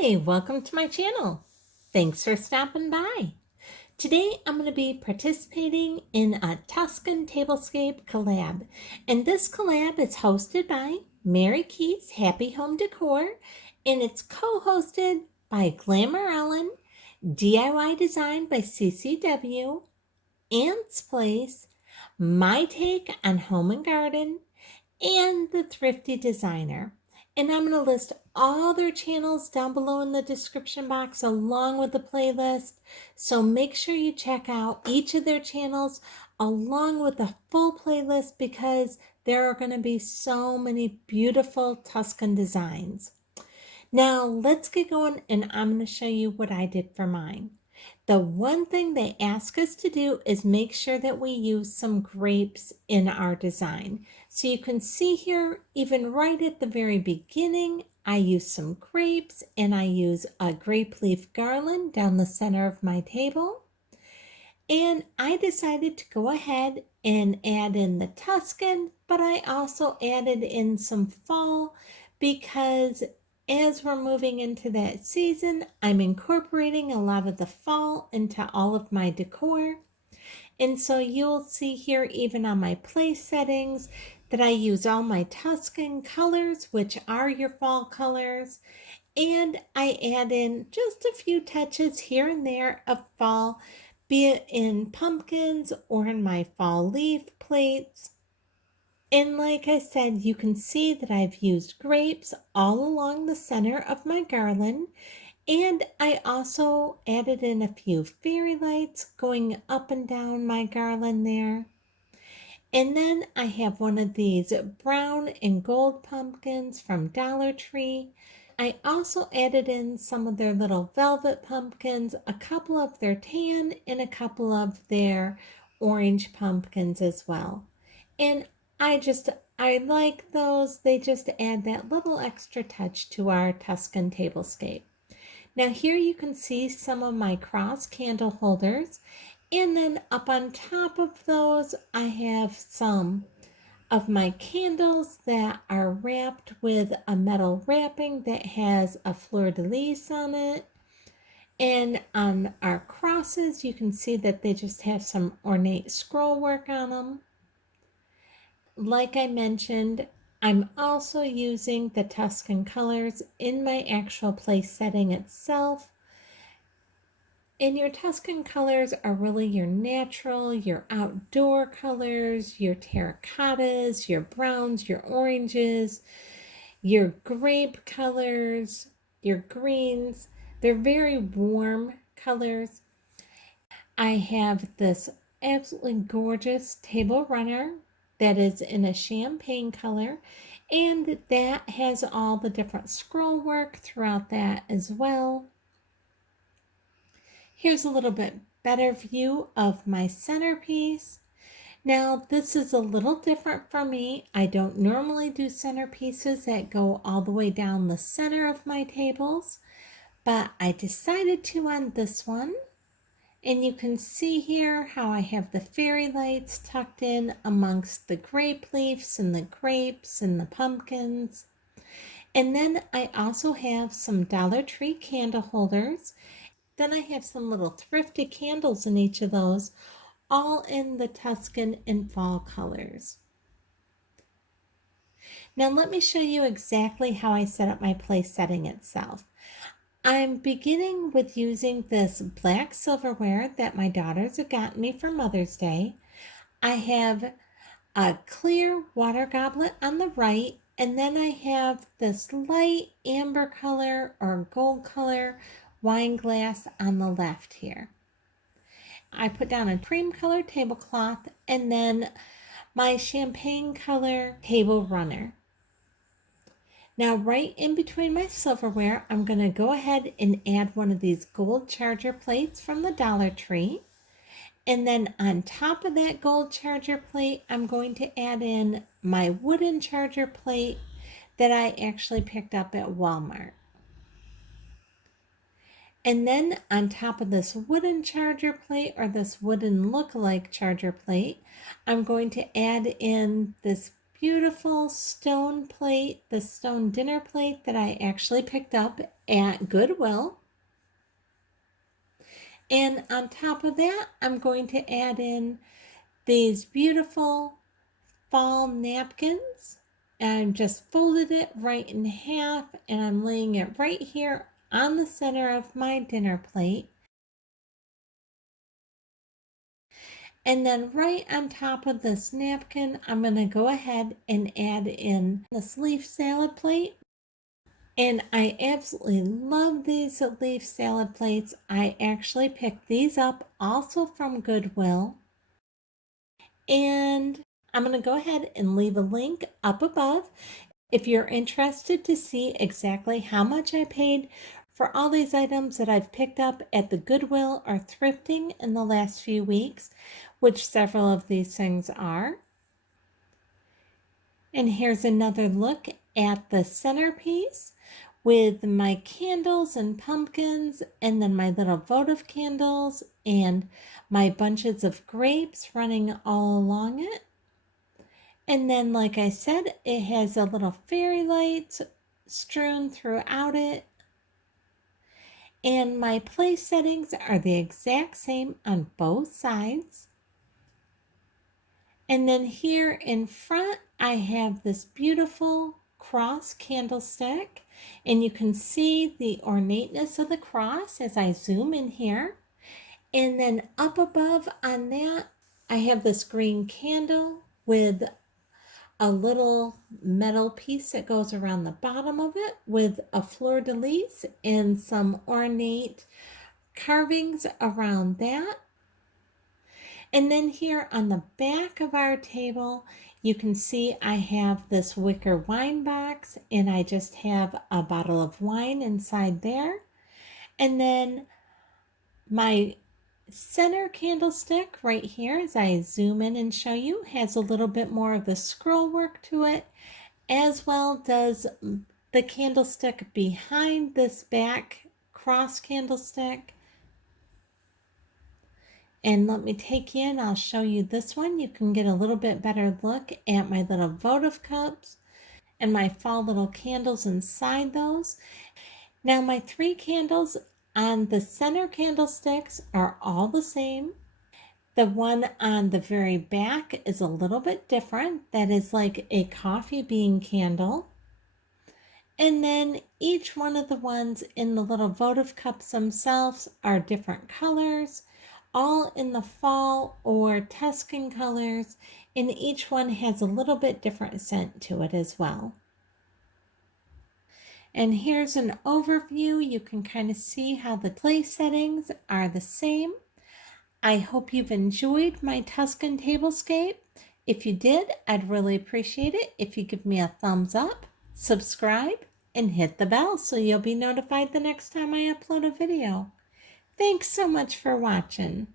Hi, welcome to my channel. Thanks for stopping by. Today I'm going to be participating in a Tuscan Tablescape Collab. And this collab is hosted by Mary Keith's Happy Home Decor, and it's co-hosted by Glamour Ellen, DIY Design by CCW, Ant's Place, My Take on Home and Garden, and the Thrifty Designer. And I'm going to list all their channels down below in the description box along with the playlist. So make sure you check out each of their channels along with the full playlist because there are going to be so many beautiful Tuscan designs. Now let's get going and I'm going to show you what I did for mine. The one thing they ask us to do is make sure that we use some grapes in our design. So you can see here, even right at the very beginning, I use some grapes and I use a grape leaf garland down the center of my table. And I decided to go ahead and add in the Tuscan, but I also added in some fall because as we're moving into that season, I'm incorporating a lot of the fall into all of my decor. And so you'll see here, even on my place settings, that I use all my Tuscan colors, which are your fall colors. And I add in just a few touches here and there of fall, be it in pumpkins or in my fall leaf plates. And like I said, you can see that I've used grapes all along the center of my garland. And I also added in a few fairy lights going up and down my garland there. And then I have one of these brown and gold pumpkins from Dollar Tree. I also added in some of their little velvet pumpkins, a couple of their tan, and a couple of their orange pumpkins as well. And I like those. They just add that little extra touch to our Tuscan tablescape. Now here you can see some of my cross candle holders. And then up on top of those, I have some of my candles that are wrapped with a metal wrapping that has a fleur-de-lis on it. And on our crosses, you can see that they just have some ornate scroll work on them. Like I mentioned, I'm also using the Tuscan colors in my actual place setting itself. And your Tuscan colors are really your natural, your outdoor colors, your terracottas, your browns, your oranges, your grape colors, your greens. They're very warm colors. I have this absolutely gorgeous table runner that is in a champagne color, and that has all the different scroll work throughout that as well. Here's a little bit better view of my centerpiece. Now this is a little different for me. I don't normally do centerpieces that go all the way down the center of my tables, but I decided to on this one. And you can see here how I have the fairy lights tucked in amongst the grape leaves and the grapes and the pumpkins. And then I also have some Dollar Tree candle holders. Then I have some little Thrifty candles in each of those, all in the Tuscan and fall colors. Now let me show you exactly how I set up my place setting itself. I'm beginning with using this black silverware that my daughters have gotten me for Mother's Day. I have a clear water goblet on the right, and then I have this light amber color or gold color wine glass on the left here. I put down a cream color tablecloth and then my champagne color table runner. Now right in between my silverware, I'm going to go ahead and add one of these gold charger plates from the Dollar Tree. And then on top of that gold charger plate, I'm going to add in my wooden charger plate that I actually picked up at Walmart. And then on top of this wooden charger plate or this wooden look-alike charger plate, I'm going to add in this beautiful stone plate, the stone dinner plate that I actually picked up at Goodwill. And on top of that, I'm going to add in these beautiful fall napkins. And I've just folded it right in half, and I'm laying it right here on the center of my dinner plate. And then right on top of this napkin, I'm going to go ahead and add in this leaf salad plate. And I absolutely love these leaf salad plates. I actually picked these up also from Goodwill. And I'm going to go ahead and leave a link up above if you're interested to see exactly how much I paid for all these items that I've picked up at the Goodwill or thrifting in the last few weeks, which several of these things are. And here's another look at the centerpiece with my candles and pumpkins, and then my little votive candles and my bunches of grapes running all along it. And then, like I said, it has a little fairy lights strewn throughout it. And my place settings are the exact same on both sides. And then here in front, I have this beautiful cross candlestick. And you can see the ornateness of the cross as I zoom in here. And then up above on that, I have this green candle with a little metal piece that goes around the bottom of it with a fleur-de-lis and some ornate carvings around that. And then here on the back of our table, you can see I have this wicker wine box, and I just have a bottle of wine inside there. And then my center candlestick right here, as I zoom in and show you, has a little bit more of the scroll work to it, as well does the candlestick behind this back cross candlestick. And let me take you in, I'll show you this one. You can get a little bit better look at my little votive cups and my fall little candles inside those. Now my 3 candles on the center candlesticks are all the same. The one on the very back is a little bit different. That is like a coffee bean candle. And then each one of the ones in the little votive cups themselves are different colors, all in the fall or Tuscan colors, and each one has a little bit different scent to it as well. And here's an overview. You can kind of see how the place settings are the same. I hope you've enjoyed my Tuscan Tablescape. If you did, I'd really appreciate it if you give me a thumbs up, subscribe, and hit the bell so you'll be notified the next time I upload a video. Thanks so much for watching.